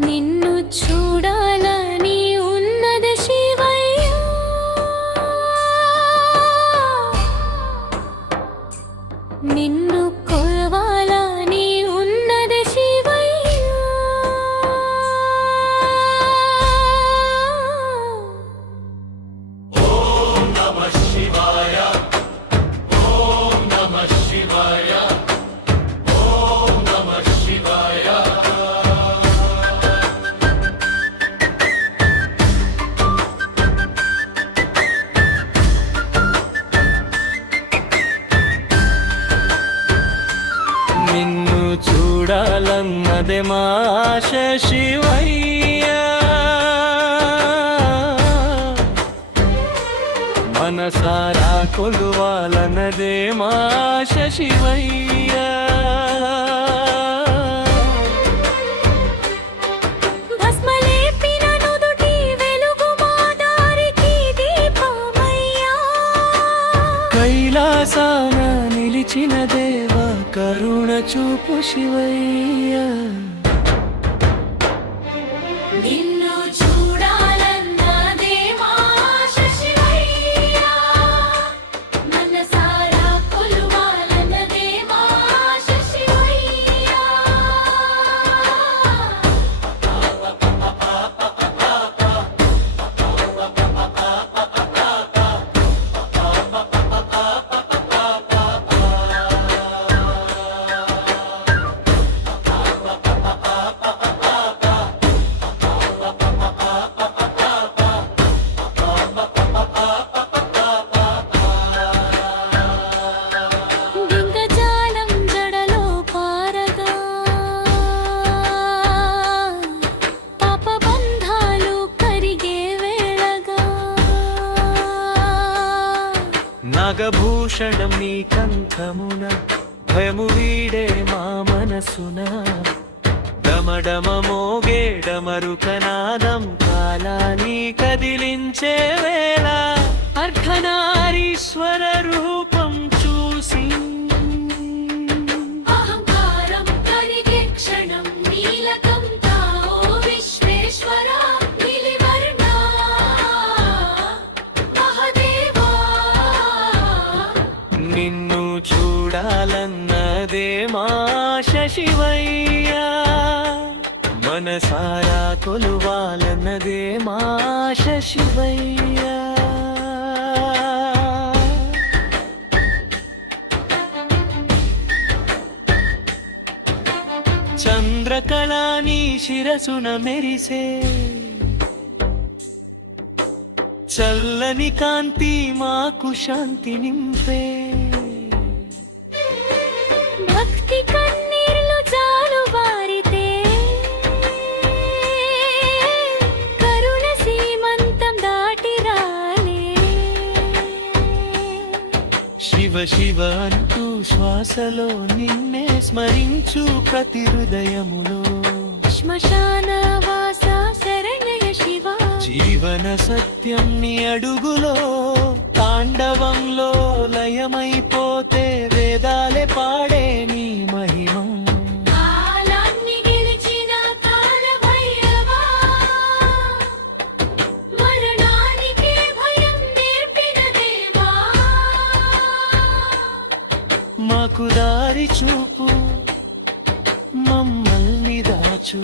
నిన్ను చూడ ఉండాలన్నదే మాశ శివయ్య. మనసారా కొలువాలన్నదే మాశ శివయ్యా. చూపు నాగభూషణం నీ కంఠమున భయము వీడే మా మనసున. డమడమ మోగే డమరుకనాదం కాలాన్ని కదిలించే వేళ. అర్ధనారీశ్వర రూప చూడాలన్నదే మా శశివయ్య. మనసారా కొలువాలన్నదే మా శశివయ్య. చంద్రకళాని శిరసున మెరిసే. చల్లని కాంతి మాకు శాంతి నింపే. శివ శివ అంటూ శ్వాసలో నిన్నే స్మరించు ప్రతి హృదయములో. శ్మశాన వాస శరణయ శివ. జీవన సత్యం నీ అడుగులో తాండవంలో లయమైపోతే వేదాలే పాడే నీ మాకు దారి చూపు మమ్మల్ని దాచు.